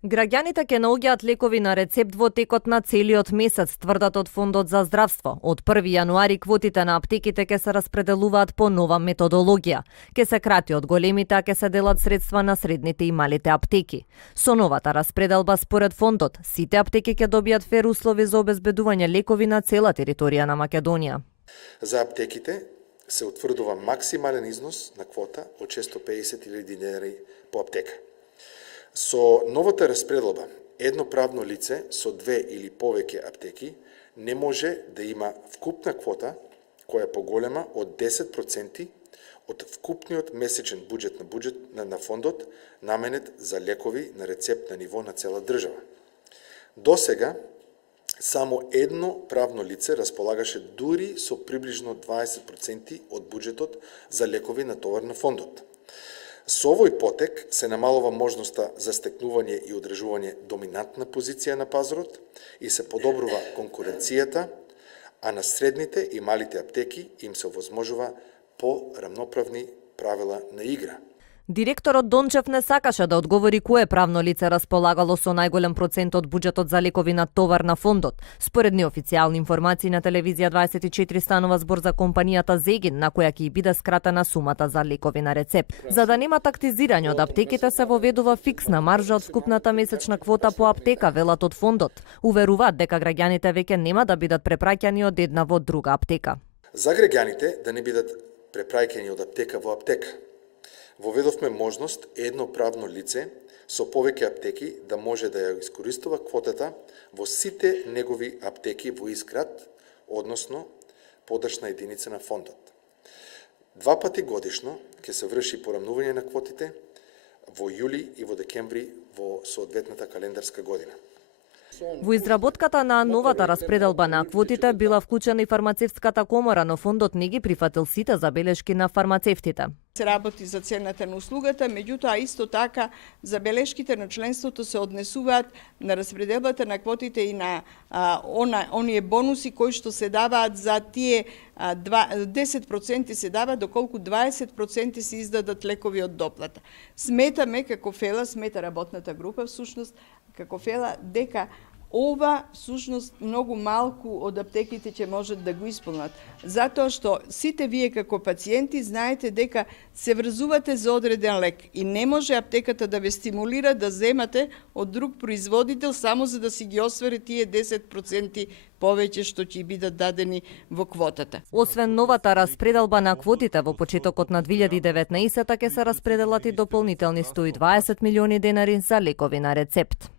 Граѓаните ќе наоѓаат лекови на рецепт во текот на целиот месец, тврдат од Фондот за здравство. Од 1 јануари квотите на аптеките ќе се распределуваат по нова методологија. Ќе се крати од големите, а ќе се делат средства на средните и малите аптеки. Со новата распределба според фондот, сите аптеки ќе добијат фер услови за обезбедување лекови на цела територија на Македонија. За аптеките се утврдува максимален износ на квота од 650.000 динари по аптека. Со новата распределба, едно правно лице со 2 или повеќе аптеки не може да има вкупна квота која е поголема од 10% од вкупниот месечен буџет на фондот наменет за лекови на рецепт на ниво на цела држава. Досега само едно правно лице располагаше дури со приближно 20% од буџетот за лекови на товар на фондот. Со овој потек се намалува можноста за стекнување и одржување доминантна позиција на пазарот и се подобрува конкуренцијата, а на средните и малите аптеки им се овозможува по-рамноправни правила на игра. Директорот Дончев не сакаше да одговори кое правно лице располагало со најголем процент од буџетот за лекови на товар на фондот. Според неофицијални информации на телевизија 24 станува збор за компанијата Зегин, на која ќе биде скратена сумата за лекови на рецепт. За да нема тактизирање од аптеките, се воведува фиксна маржа од вкупната месечна квота по аптека, велат од фондот. Уверуваат дека граѓаните веќе нема да бидат препраќани од една во друга аптека. За граѓаните да не бидат препраќани од аптека во аптека, воведовме можност едно правно лице со повеќе аптеки да може да ја искористува квотата во сите негови аптеки во изград, односно подршна единица на фондот. 2 пати годишно ќе се врши порамнување на квотите во јули и во декември во соодветната календарска година. Во изработката на новата распределба на квотите била вклучена и фармацевтската комора, но фондот не ги прифатил сите забелешки на фармацевтите. Се работи за цената на услугата, меѓутоа исто така забелешките на членството се однесуваат на распределбата на квотите и на оние бонуси кои што се даваат за тие 10% се дава доколку 20% се издадат лекови од доплата. Сметаме како ФЕЛА, смета работната група всушност, како ФЕЛА дека ова всушност многу малку од аптеките ќе можат да го исполнат. Затоа што сите вие како пациенти знаете дека се врзувате за одреден лек и не може аптеката да ве стимулира да земате од друг производител само за да си ги освари тие 10% повеќе што ќе бидат дадени во квотата. Освен новата распределба на квотите во почетокот на 2019 ќе се распределат и дополнителни 120 милиони денари за лекови на рецепт.